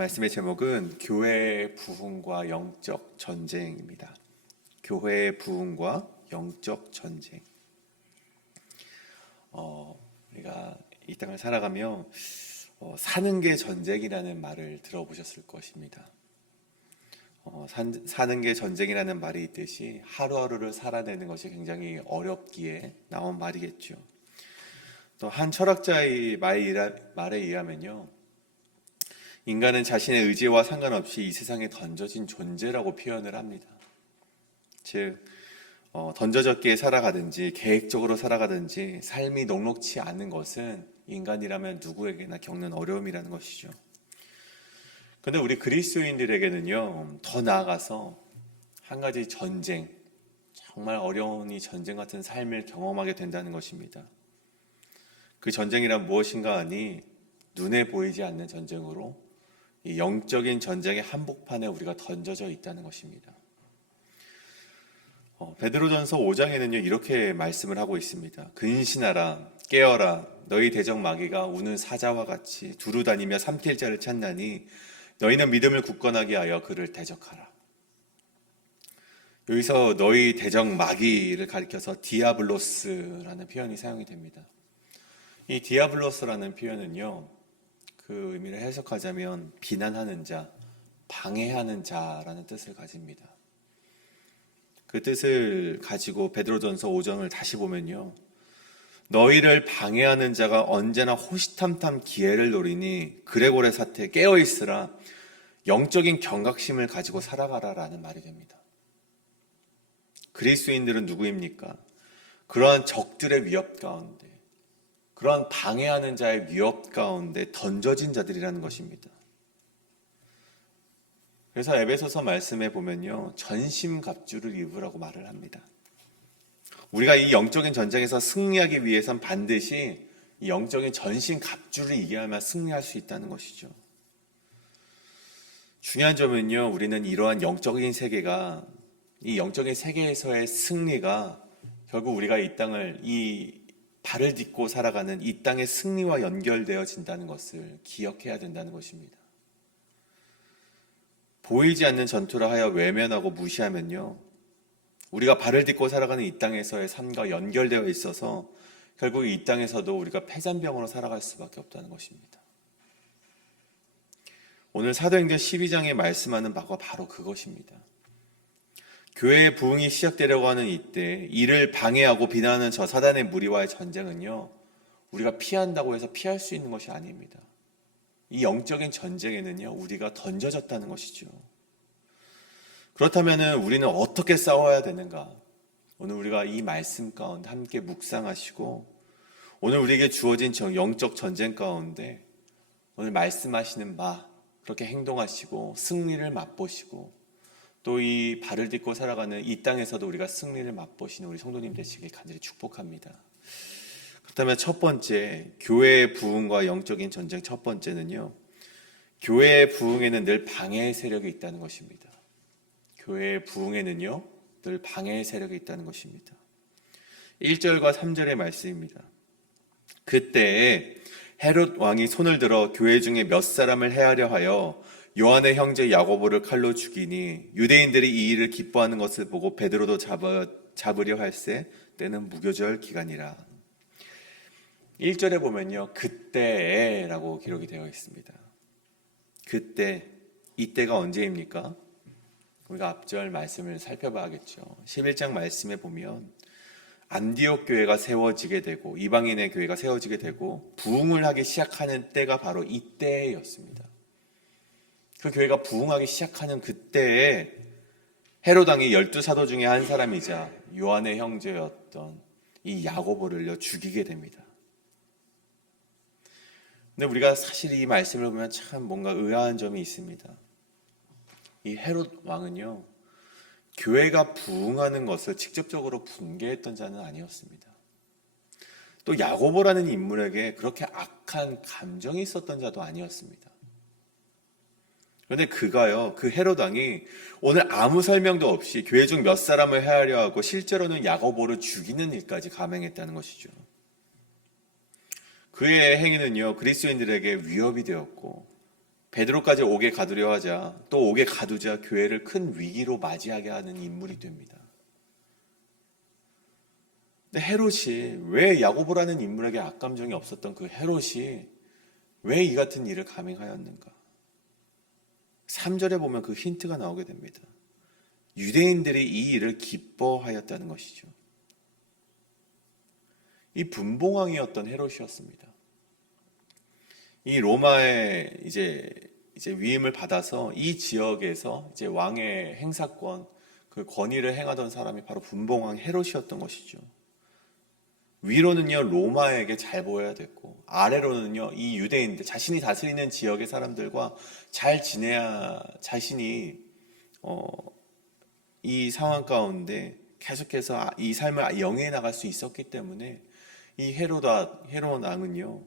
말씀의 제목은 교회의 부흥과 영적 전쟁입니다. 교회의 부흥과 영적 전쟁. 우리가 이 땅을 살아가며 사는 게 전쟁이라는 말을 들어보셨을 것입니다. 사는 게 전쟁이라는 말이 있듯이 하루하루를 살아내는 것이 굉장히 어렵기에 나온 말이겠죠. 또 한 철학자의 말에 의하면요, 인간은 자신의 의지와 상관없이 이 세상에 던져진 존재라고 표현을 합니다. 즉, 던져졌기에 살아가든지 계획적으로 살아가든지 삶이 녹록치 않은 것은 인간이라면 누구에게나 겪는 어려움이라는 것이죠. 그런데 우리 그리스도인들에게는요, 더 나아가서 한 가지 전쟁, 정말 어려운 이 전쟁 같은 삶을 경험하게 된다는 것입니다. 그 전쟁이란 무엇인가 하니 눈에 보이지 않는 전쟁으로 이 영적인 전쟁의 한복판에 우리가 던져져 있다는 것입니다. 베드로전서 5장에는요 이렇게 말씀을 하고 있습니다. 근신하라, 깨어라, 너희 대적 마귀가 우는 사자와 같이 두루 다니며 삼킬 자를 찾나니 너희는 믿음을 굳건하게 하여 그를 대적하라. 여기서 너희 대적 마귀를 가리켜서 디아블로스라는 표현이 사용이 됩니다. 이 디아블로스라는 표현은요, 그 의미를 해석하자면 비난하는 자, 방해하는 자라는 뜻을 가집니다. 그 뜻을 가지고 베드로전서 5장을 다시 보면요, 너희를 방해하는 자가 언제나 호시탐탐 기회를 노리니 그레고레 사태 깨어있으라, 영적인 경각심을 가지고 살아가라라는 말이 됩니다. 그리스도인들은 누구입니까? 그러한 적들의 위협 가운데, 그러한 방해하는 자의 위협 가운데 던져진 자들이라는 것입니다. 그래서 에베소서 말씀에 보면요, 전심갑주를 입으라고 말을 합니다. 우리가 이 영적인 전쟁에서 승리하기 위해선 반드시 이 영적인 전심갑주를 이겨야만 승리할 수 있다는 것이죠. 중요한 점은요, 우리는 이러한 영적인 세계가, 이 영적인 세계에서의 승리가 결국 우리가 이 땅을, 이 발을 딛고 살아가는 이 땅의 승리와 연결되어진다는 것을 기억해야 된다는 것입니다. 보이지 않는 전투를 하여 외면하고 무시하면요, 우리가 발을 딛고 살아가는 이 땅에서의 삶과 연결되어 있어서 결국 이 땅에서도 우리가 패잔병으로 살아갈 수밖에 없다는 것입니다. 오늘 사도행전 12장에 말씀하는 바가 바로 그것입니다. 교회의 부흥이 시작되려고 하는 이때 이를 방해하고 비난하는 저 사단의 무리와의 전쟁은요, 우리가 피한다고 해서 피할 수 있는 것이 아닙니다. 이 영적인 전쟁에는요, 우리가 던져졌다는 것이죠. 그렇다면 우리는 어떻게 싸워야 되는가? 오늘 우리가 이 말씀 가운데 함께 묵상하시고, 오늘 우리에게 주어진 영적 전쟁 가운데 오늘 말씀하시는 바 그렇게 행동하시고 승리를 맛보시고, 또 이 발을 딛고 살아가는 이 땅에서도 우리가 승리를 맛보시는 우리 성도님 되시길 간절히 축복합니다. 그렇다면 첫 번째, 교회의 부흥과 영적인 전쟁 첫 번째는요, 교회의 부흥에는 늘 방해의 세력이 있다는 것입니다. 교회의 부흥에는요, 늘 방해의 세력이 있다는 것입니다. 1절과 3절의 말씀입니다. 그때에 헤롯 왕이 손을 들어 교회 중에 몇 사람을 해하려 하여 요한의 형제 야고보를 칼로 죽이니 유대인들이 이 일을 기뻐하는 것을 보고 베드로도 잡으려 할세 때는 무교절 기간이라. 1절에 보면요, 그때라고 기록이 되어 있습니다. 그때, 이때가 언제입니까? 우리가 앞절 말씀을 살펴봐야겠죠. 11장 말씀에 보면 안디옥 교회가 세워지게 되고 이방인의 교회가 세워지게 되고 부흥을 하기 시작하는 때가 바로 이때였습니다. 그 교회가 부흥하기 시작하는 그때에 헤롯 왕이 12사도 중에 한 사람이자 요한의 형제였던 이 야고보를 죽이게 됩니다. 근데 우리가 사실 이 말씀을 보면 참 뭔가 의아한 점이 있습니다. 이 헤롯 왕은요, 교회가 부흥하는 것을 직접적으로 분개했던 자는 아니었습니다. 또 야고보라는 인물에게 그렇게 악한 감정이 있었던 자도 아니었습니다. 그런데 그가요, 그 헤롯 왕이 오늘 아무 설명도 없이 교회 중 몇 사람을 해하려 하고 실제로는 야고보를 죽이는 일까지 감행했다는 것이죠. 그의 행위는요, 그리스도인들에게 위협이 되었고 베드로까지 옥에 가두려 하자, 또 옥에 가두자 교회를 큰 위기로 맞이하게 하는 인물이 됩니다. 근데 헤롯이, 왜 야고보라는 인물에게 악감정이 없었던 그 헤롯이 왜 이 같은 일을 감행하였는가? 3절에 보면 그 힌트가 나오게 됩니다. 유대인들이 이 일을 기뻐하였다는 것이죠. 이 분봉왕이었던 헤롯이었습니다. 이 로마의 이제 위임을 받아서 이 지역에서 이제 왕의 행사권, 그 권위를 행하던 사람이 바로 분봉왕 헤롯이었던 것이죠. 위로는요 로마에게 잘 보여야 됐고, 아래로는요 이 유대인들, 자신이 다스리는 지역의 사람들과 잘 지내야 자신이 이 상황 가운데 계속해서 이 삶을 영위해 나갈 수 있었기 때문에 이 헤롯 왕은요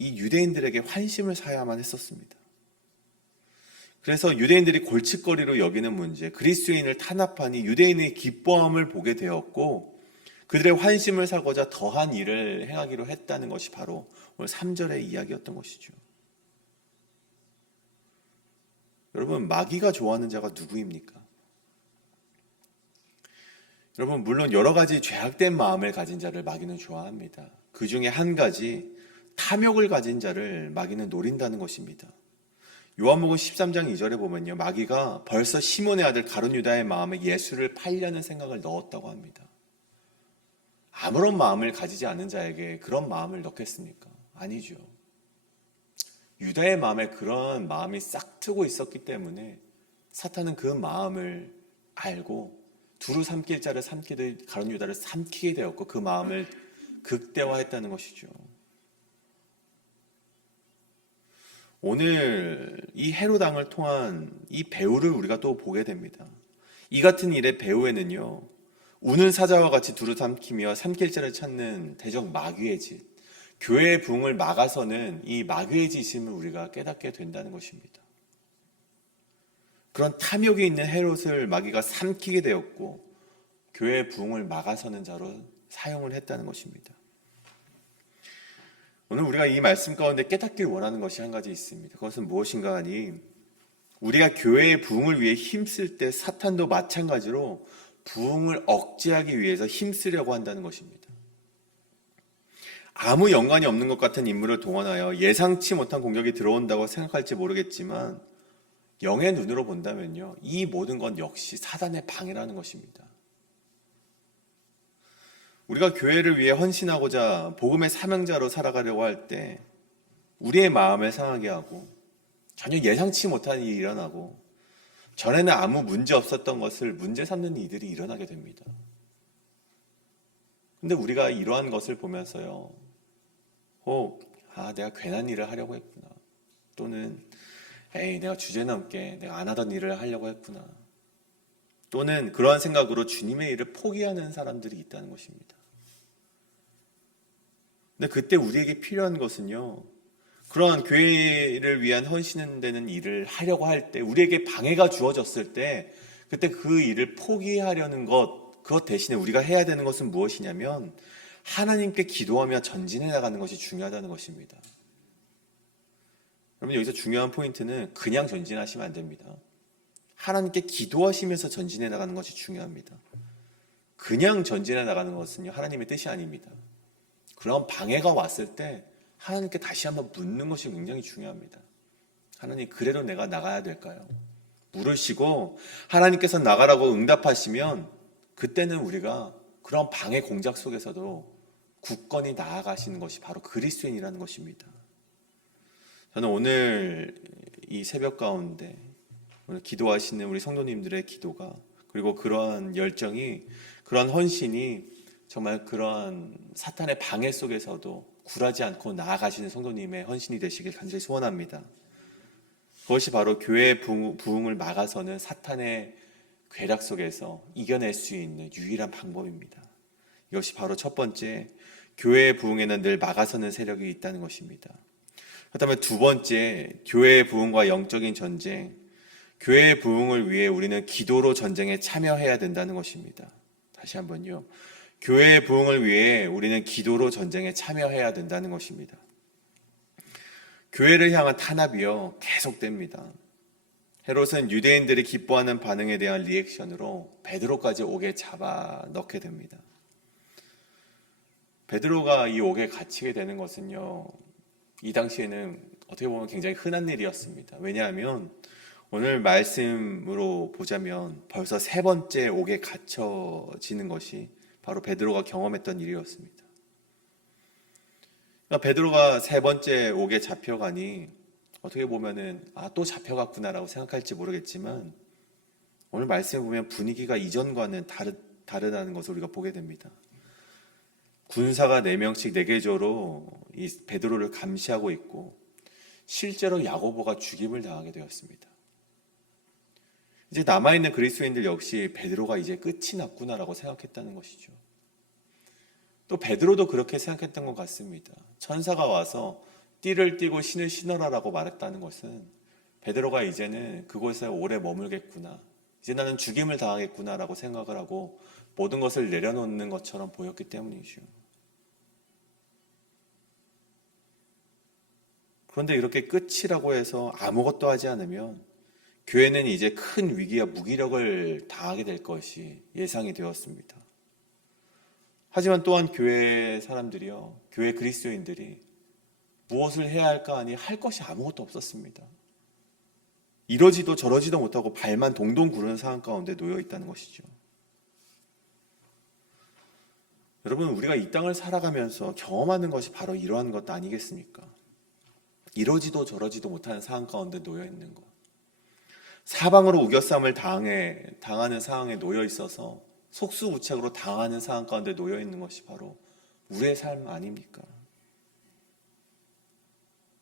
이 유대인들에게 환심을 사야만 했었습니다. 그래서 유대인들이 골칫거리로 여기는 문제, 그리스도인을 탄압하니 유대인의 기뻐함을 보게 되었고, 그들의 환심을 사고자 더한 일을 행하기로 했다는 것이 바로 오늘 3절의 이야기였던 것이죠. 여러분, 마귀가 좋아하는 자가 누구입니까? 여러분, 물론 여러 가지 죄악된 마음을 가진 자를 마귀는 좋아합니다. 그 중에 한 가지, 탐욕을 가진 자를 마귀는 노린다는 것입니다. 요한복음 13장 2절에 보면요, 마귀가 벌써 시몬의 아들 가룟 유다의 마음에 예수를 팔려는 생각을 넣었다고 합니다. 아무런 마음을 가지지 않은 자에게 그런 마음을 넣겠습니까? 아니죠. 유다의 마음에 그런 마음이 싹트고 있었기 때문에 사탄은 그 마음을 알고 두루 삼킬 자를 삼키듯 가룟 유다를 삼키게 되었고, 그 마음을 극대화했다는 것이죠. 오늘 이 헤롯 왕을 통한 이 배후를 우리가 또 보게 됩니다. 이 같은 일의 배후에는요, 우는 사자와 같이 두루 삼키며 삼킬 자를 찾는 대적 마귀의 짓, 교회의 부흥을 막아서는 이 마귀의 짓임을 우리가 깨닫게 된다는 것입니다. 그런 탐욕이 있는 헤롯을 마귀가 삼키게 되었고, 교회의 부흥을 막아서는 자로 사용을 했다는 것입니다. 오늘 우리가 이 말씀 가운데 깨닫길 원하는 것이 한 가지 있습니다. 그것은 무엇인가 하니, 우리가 교회의 부흥을 위해 힘쓸 때 사탄도 마찬가지로 부흥을 억제하기 위해서 힘쓰려고 한다는 것입니다. 아무 연관이 없는 것 같은 인물을 동원하여 예상치 못한 공격이 들어온다고 생각할지 모르겠지만, 영의 눈으로 본다면요, 이 모든 건 역시 사단의 방해라는 것입니다. 우리가 교회를 위해 헌신하고자 복음의 사명자로 살아가려고 할 때 우리의 마음을 상하게 하고, 전혀 예상치 못한 일이 일어나고, 전에는 아무 문제 없었던 것을 문제 삼는 이들이 일어나게 됩니다. 근데 우리가 이러한 것을 보면서요, 내가 괜한 일을 하려고 했구나, 또는 내가 주제넘게 내가 안 하던 일을 하려고 했구나, 또는 그러한 생각으로 주님의 일을 포기하는 사람들이 있다는 것입니다. 근데 그때 우리에게 필요한 것은요, 그러한 교회를 위한 헌신되는 일을 하려고 할 때, 우리에게 방해가 주어졌을 때, 그때 그 일을 포기하려는 그것 대신에 우리가 해야 되는 것은 무엇이냐면, 하나님께 기도하며 전진해 나가는 것이 중요하다는 것입니다. 여러분, 여기서 중요한 포인트는 그냥 전진하시면 안 됩니다. 하나님께 기도하시면서 전진해 나가는 것이 중요합니다. 그냥 전진해 나가는 것은요, 하나님의 뜻이 아닙니다. 그런 방해가 왔을 때 하나님께 다시 한번 묻는 것이 굉장히 중요합니다. 하나님, 그래도 내가 나가야 될까요? 물으시고 하나님께서 나가라고 응답하시면, 그때는 우리가 그런 방해 공작 속에서도 굳건히 나아가시는 것이 바로 그리스도인이라는 것입니다. 저는 오늘 이 새벽 가운데 오늘 기도하시는 우리 성도님들의 기도가, 그리고 그러한 열정이, 그런 헌신이 정말 그러한 사탄의 방해 속에서도 굴하지 않고 나아가시는 성도님의 헌신이 되시길 간절히 소원합니다. 그것이 바로 교회의 부흥을 막아서는 사탄의 괴락 속에서 이겨낼 수 있는 유일한 방법입니다. 이것이 바로 첫 번째, 교회의 부흥에는 늘 막아서는 세력이 있다는 것입니다. 그렇다면 두 번째, 교회의 부흥과 영적인 전쟁, 교회의 부흥을 위해 우리는 기도로 전쟁에 참여해야 된다는 것입니다. 다시 한번요, 교회의 부흥을 위해 우리는 기도로 전쟁에 참여해야 된다는 것입니다. 교회를 향한 탄압이요 계속됩니다. 헤롯은 유대인들이 기뻐하는 반응에 대한 리액션으로 베드로까지 옥에 잡아 넣게 됩니다. 베드로가 이 옥에 갇히게 되는 것은요, 이 당시에는 어떻게 보면 굉장히 흔한 일이었습니다. 왜냐하면 오늘 말씀으로 보자면 벌써 세 번째 옥에 갇혀지는 것이 바로 베드로가 경험했던 일이었습니다. 그러니까 베드로가 세 번째 옥에 잡혀가니 어떻게 보면은 또 잡혀갔구나라고 생각할지 모르겠지만 오늘 말씀을 보면 분위기가 이전과는 다르다는 것을 우리가 보게 됩니다. 군사가 4명씩 4계조로 이 베드로를 감시하고 있고 실제로 야고보가 죽임을 당하게 되었습니다. 이제 남아있는 그리스도인들 역시 베드로가 이제 끝이 났구나라고 생각했다는 것이죠. 또 베드로도 그렇게 생각했던 것 같습니다. 천사가 와서 띠를 띠고 신을 신어라라고 말했다는 것은 베드로가 이제는 그곳에 오래 머물겠구나, 이제 나는 죽임을 당하겠구나라고 생각을 하고 모든 것을 내려놓는 것처럼 보였기 때문이죠. 그런데 이렇게 끝이라고 해서 아무것도 하지 않으면 교회는 이제 큰 위기와 무기력을 당하게 될 것이 예상이 되었습니다. 하지만 또한 교회 사람들이요, 교회 그리스도인들이 무엇을 해야 할까 하니 할 것이 아무것도 없었습니다. 이러지도 저러지도 못하고 발만 동동 구르는 상황 가운데 놓여 있다는 것이죠. 여러분, 우리가 이 땅을 살아가면서 경험하는 것이 바로 이러한 것 아니겠습니까? 이러지도 저러지도 못하는 상황 가운데 놓여 있는 것, 사방으로 우겨쌈을 당하는 상황에 놓여 있어서 속수무책으로 당하는 상황 가운데 놓여 있는 것이 바로 우리의 삶 아닙니까?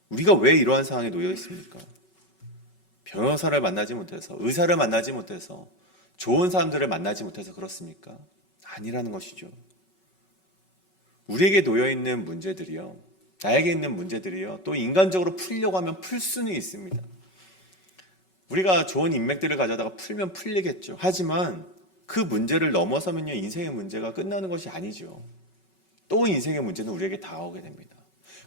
우리가 왜 이러한 상황에 놓여 있습니까? 변호사를 만나지 못해서, 의사를 만나지 못해서, 좋은 사람들을 만나지 못해서 그렇습니까? 아니라는 것이죠. 우리에게 놓여 있는 문제들이요, 나에게 있는 문제들이요, 또 인간적으로 풀려고 하면 풀 수는 있습니다. 우리가 좋은 인맥들을 가져다가 풀면 풀리겠죠. 하지만 그 문제를 넘어서면요, 인생의 문제가 끝나는 것이 아니죠. 또 인생의 문제는 우리에게 다가오게 됩니다.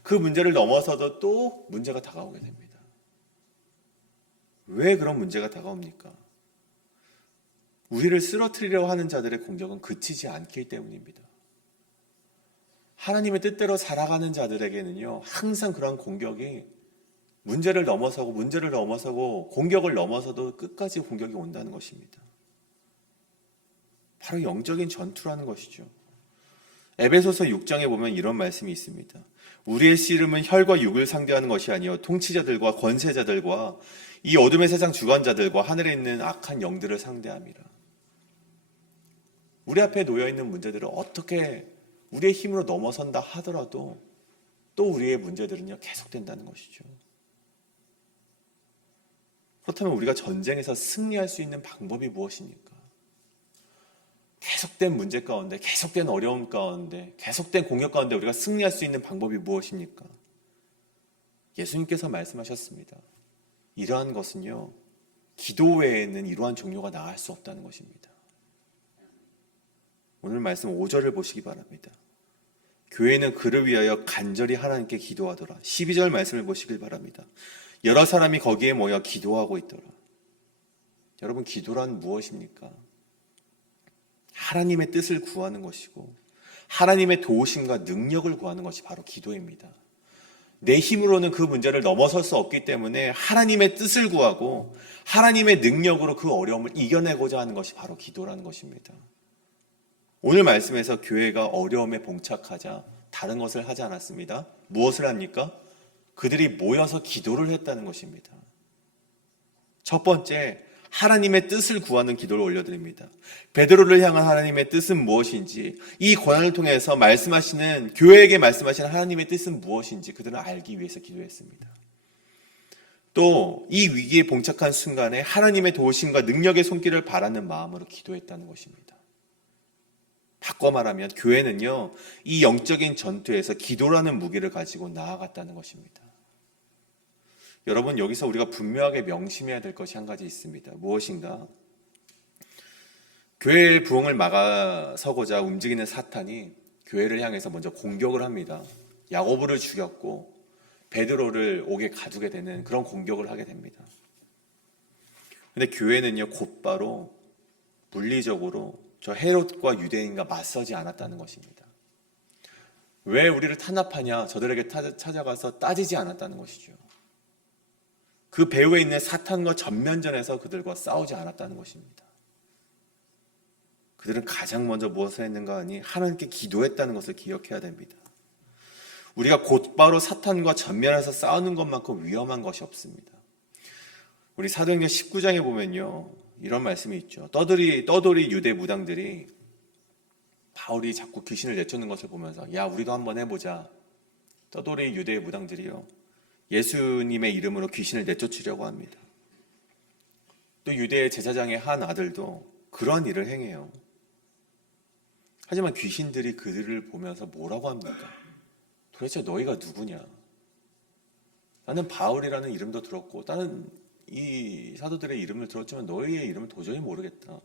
그 문제를 넘어서도 또 문제가 다가오게 됩니다. 왜 그런 문제가 다가옵니까? 우리를 쓰러뜨리려고 하는 자들의 공격은 그치지 않기 때문입니다. 하나님의 뜻대로 살아가는 자들에게는요, 항상 그런 공격이 문제를 넘어서고 공격을 넘어서도 끝까지 공격이 온다는 것입니다. 바로 영적인 전투라는 것이죠. 에베소서 6장에 보면 이런 말씀이 있습니다. 우리의 씨름은 혈과 육을 상대하는 것이 아니요 통치자들과 권세자들과 이 어둠의 세상 주관자들과 하늘에 있는 악한 영들을 상대함이라. 우리 앞에 놓여 있는 문제들을 어떻게 우리의 힘으로 넘어선다 하더라도 또 우리의 문제들은요, 계속된다는 것이죠. 그렇다면 우리가 전쟁에서 승리할 수 있는 방법이 무엇입니까? 계속된 문제 가운데, 계속된 어려움 가운데, 계속된 공격 가운데 우리가 승리할 수 있는 방법이 무엇입니까? 예수님께서 말씀하셨습니다. 이러한 것은요, 기도 외에는 이러한 종료가 나을 수 없다는 것입니다. 오늘 말씀 5절을 보시기 바랍니다. 교회는 그를 위하여 간절히 하나님께 기도하더라. 12절 말씀을 보시길 바랍니다. 여러 사람이 거기에 모여 기도하고 있더라. 여러분, 기도란 무엇입니까? 하나님의 뜻을 구하는 것이고 하나님의 도우심과 능력을 구하는 것이 바로 기도입니다. 내 힘으로는 그 문제를 넘어설 수 없기 때문에 하나님의 뜻을 구하고 하나님의 능력으로 그 어려움을 이겨내고자 하는 것이 바로 기도라는 것입니다. 오늘 말씀에서 교회가 어려움에 봉착하자 다른 것을 하지 않았습니다. 무엇을 합니까? 그들이 모여서 기도를 했다는 것입니다. 첫 번째, 하나님의 뜻을 구하는 기도를 올려드립니다. 베드로를 향한 하나님의 뜻은 무엇인지, 이 고난을 통해서 말씀하시는, 교회에게 말씀하시는 하나님의 뜻은 무엇인지 그들은 알기 위해서 기도했습니다. 또 이 위기에 봉착한 순간에 하나님의 도우심과 능력의 손길을 바라는 마음으로 기도했다는 것입니다. 바꿔 말하면 교회는요, 이 영적인 전투에서 기도라는 무기를 가지고 나아갔다는 것입니다. 여러분, 여기서 우리가 분명하게 명심해야 될 것이 한 가지 있습니다. 무엇인가? 교회의 부흥을 막아서고자 움직이는 사탄이 교회를 향해서 먼저 공격을 합니다. 야고보를 죽였고 베드로를 옥에 가두게 되는 그런 공격을 하게 됩니다. 근데 교회는요, 곧바로 물리적으로 저 헤롯과 유대인과 맞서지 않았다는 것입니다. 왜 우리를 탄압하냐? 저들에게 찾아가서 따지지 않았다는 것이죠. 그 배후에 있는 사탄과 전면전에서 그들과 싸우지 않았다는 것입니다. 그들은 가장 먼저 무엇을 했는가 하니 하나님께 기도했다는 것을 기억해야 됩니다. 우리가 곧바로 사탄과 전면에서 싸우는 것만큼 위험한 것이 없습니다. 우리 사도행전 19장에 보면요, 이런 말씀이 있죠. 떠돌이 유대 무당들이 바울이 자꾸 귀신을 내쫓는 것을 보면서 야, 우리도 한번 해보자. 떠돌이 유대 무당들이요, 예수님의 이름으로 귀신을 내쫓으려고 합니다. 또 유대 제사장의 한 아들도 그런 일을 행해요. 하지만 귀신들이 그들을 보면서 뭐라고 합니까? 도대체 너희가 누구냐? 나는 바울이라는 이름도 들었고 나는 이 사도들의 이름을 들었지만 너희의 이름을 도저히 모르겠다.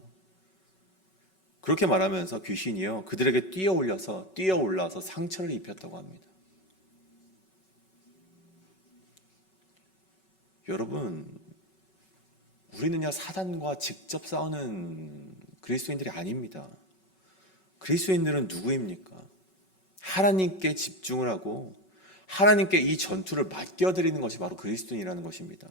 그렇게 말하면서 귀신이요, 그들에게 뛰어올라서 상처를 입혔다고 합니다. 여러분, 우리는요, 사단과 직접 싸우는 그리스도인들이 아닙니다. 그리스도인들은 누구입니까? 하나님께 집중을 하고 하나님께 이 전투를 맡겨드리는 것이 바로 그리스도인이라는 것입니다.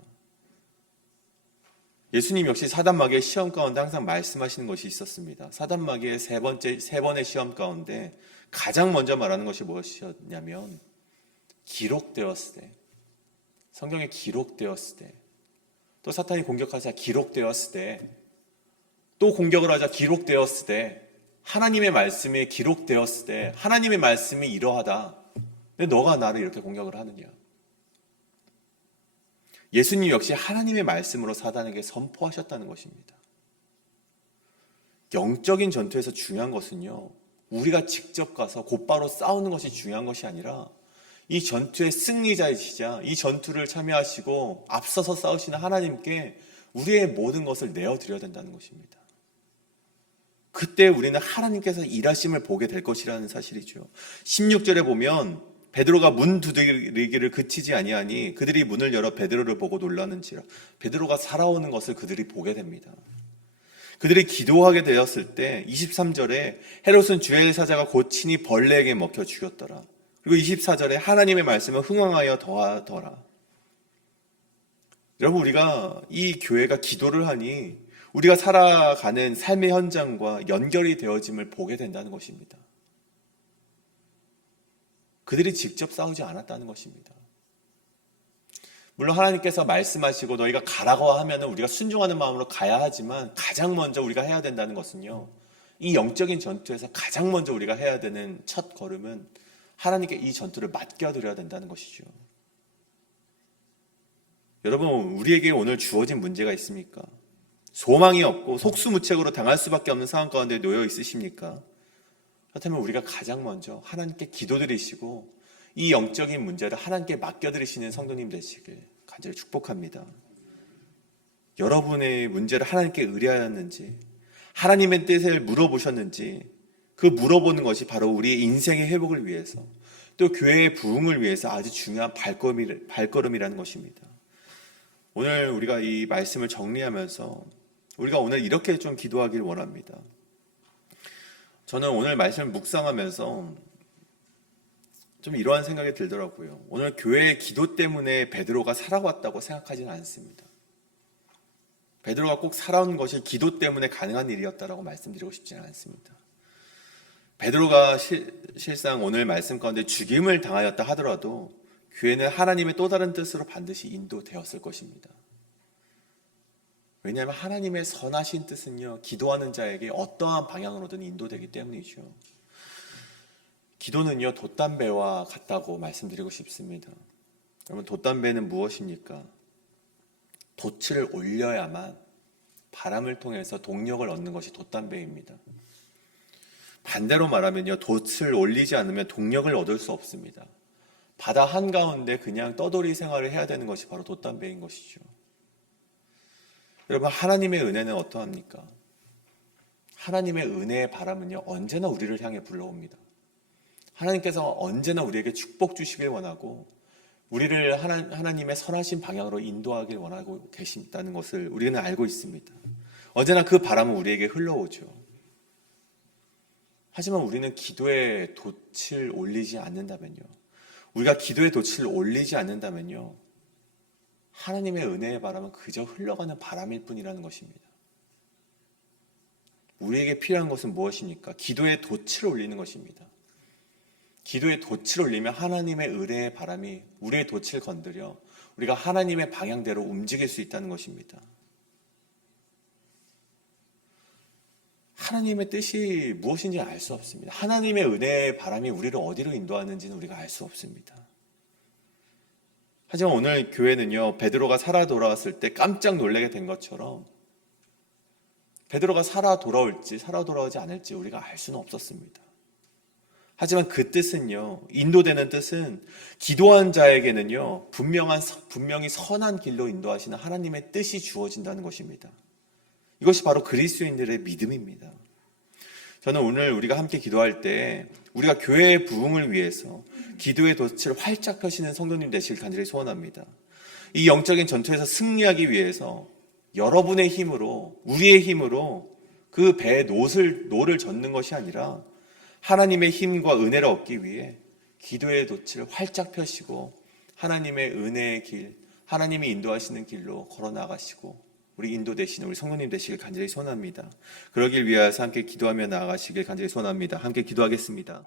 예수님 역시 사단마귀의 시험 가운데 항상 말씀하시는 것이 있었습니다. 사단마귀의 세 번의 시험 가운데 가장 먼저 말하는 것이 무엇이었냐면 기록되었을 때, 성경에 기록되었을 때, 또 사탄이 공격하자 기록되었을 때, 또 공격을 하자 기록되었을 때, 하나님의 말씀이 기록되었을 때, 하나님의 말씀이 이러하다. 근데 너가 나를 이렇게 공격을 하느냐? 예수님 역시 하나님의 말씀으로 사단에게 선포하셨다는 것입니다. 영적인 전투에서 중요한 것은요, 우리가 직접 가서 곧바로 싸우는 것이 중요한 것이 아니라 이 전투의 승리자이시자 이 전투를 참여하시고 앞서서 싸우시는 하나님께 우리의 모든 것을 내어드려야 된다는 것입니다. 그때 우리는 하나님께서 일하심을 보게 될 것이라는 사실이죠. 16절에 보면 베드로가 문 두드리기를 그치지 아니하니 그들이 문을 열어 베드로를 보고 놀라는지라. 베드로가 살아오는 것을 그들이 보게 됩니다. 그들이 기도하게 되었을 때 23절에 헤롯은 주의 사자가 곧 친히 벌레에게 먹혀 죽였더라. 그리고 24절에 하나님의 말씀을 흥황하여 더하더라. 여러분, 우리가 이 교회가 기도를 하니 우리가 살아가는 삶의 현장과 연결이 되어짐을 보게 된다는 것입니다. 그들이 직접 싸우지 않았다는 것입니다. 물론 하나님께서 말씀하시고 너희가 가라고 하면 우리가 순종하는 마음으로 가야 하지만 가장 먼저 우리가 해야 된다는 것은요, 이 영적인 전투에서 가장 먼저 우리가 해야 되는 첫 걸음은 하나님께 이 전투를 맡겨드려야 된다는 것이죠. 여러분, 우리에게 오늘 주어진 문제가 있습니까? 소망이 없고 속수무책으로 당할 수밖에 없는 상황 가운데 놓여 있으십니까? 그렇다면 우리가 가장 먼저 하나님께 기도드리시고 이 영적인 문제를 하나님께 맡겨드리시는 성도님 되시길 간절히 축복합니다. 여러분의 문제를 하나님께 의뢰하였는지, 하나님의 뜻을 물어보셨는지, 그 물어보는 것이 바로 우리의 인생의 회복을 위해서, 또 교회의 부흥을 위해서 아주 중요한 발걸음이라는 것입니다. 오늘 우리가 이 말씀을 정리하면서 우리가 오늘 이렇게 좀 기도하길 원합니다. 저는 오늘 말씀을 묵상하면서 좀 이러한 생각이 들더라고요. 오늘 교회의 기도 때문에 베드로가 살아왔다고 생각하지는 않습니다. 베드로가 꼭 살아온 것이 기도 때문에 가능한 일이었다라고 말씀드리고 싶지는 않습니다. 베드로가 실상 오늘 말씀 가운데 죽임을 당하였다 하더라도 교회는 하나님의 또 다른 뜻으로 반드시 인도되었을 것입니다. 왜냐하면 하나님의 선하신 뜻은요, 기도하는 자에게 어떠한 방향으로든 인도되기 때문이죠. 기도는요, 돛담배와 같다고 말씀드리고 싶습니다. 여러분, 돛담배는 무엇입니까? 돛을 올려야만 바람을 통해서 동력을 얻는 것이 돛담배입니다. 반대로 말하면요, 돛을 올리지 않으면 동력을 얻을 수 없습니다. 바다 한가운데 그냥 떠돌이 생활을 해야 되는 것이 바로 돛담배인 것이죠. 여러분, 하나님의 은혜는 어떠합니까? 하나님의 은혜의 바람은요, 언제나 우리를 향해 불러옵니다. 하나님께서 언제나 우리에게 축복 주시길 원하고 우리를 하나님의 선하신 방향으로 인도하길 원하고 계신다는 것을 우리는 알고 있습니다. 언제나 그 바람은 우리에게 흘러오죠. 하지만 우리는 기도의 돛을 올리지 않는다면요. 우리가 기도의 돛을 올리지 않는다면요. 하나님의 은혜의 바람은 그저 흘러가는 바람일 뿐이라는 것입니다. 우리에게 필요한 것은 무엇입니까? 기도의 돛을 올리는 것입니다. 기도의 돛을 올리면 하나님의 은혜의 바람이 우리의 돛을 건드려 우리가 하나님의 방향대로 움직일 수 있다는 것입니다. 하나님의 뜻이 무엇인지 알 수 없습니다. 하나님의 은혜의 바람이 우리를 어디로 인도하는지는 우리가 알 수 없습니다. 하지만 오늘 교회는요, 베드로가 살아 돌아왔을 때 깜짝 놀라게 된 것처럼 베드로가 살아 돌아올지 살아 돌아오지 않을지 우리가 알 수는 없었습니다. 하지만 그 뜻은요, 인도되는 뜻은 기도한 자에게는요, 분명히 선한 길로 인도하시는 하나님의 뜻이 주어진다는 것입니다. 이것이 바로 그리스도인들의 믿음입니다. 저는 오늘 우리가 함께 기도할 때 우리가 교회의 부흥을 위해서 기도의 돛을 활짝 펴시는 성도님 되시길 간절히 소원합니다. 이 영적인 전투에서 승리하기 위해서 여러분의 힘으로, 우리의 힘으로 그 배의 노를 젓는 것이 아니라 하나님의 힘과 은혜를 얻기 위해 기도의 돛을 활짝 펴시고 하나님의 은혜의 길, 하나님이 인도하시는 길로 걸어 나가시고 우리 인도 되시는 우리 성도님 되시길 간절히 소원합니다. 그러길 위하여서 함께 기도하며 나아가시길 간절히 소원합니다. 함께 기도하겠습니다.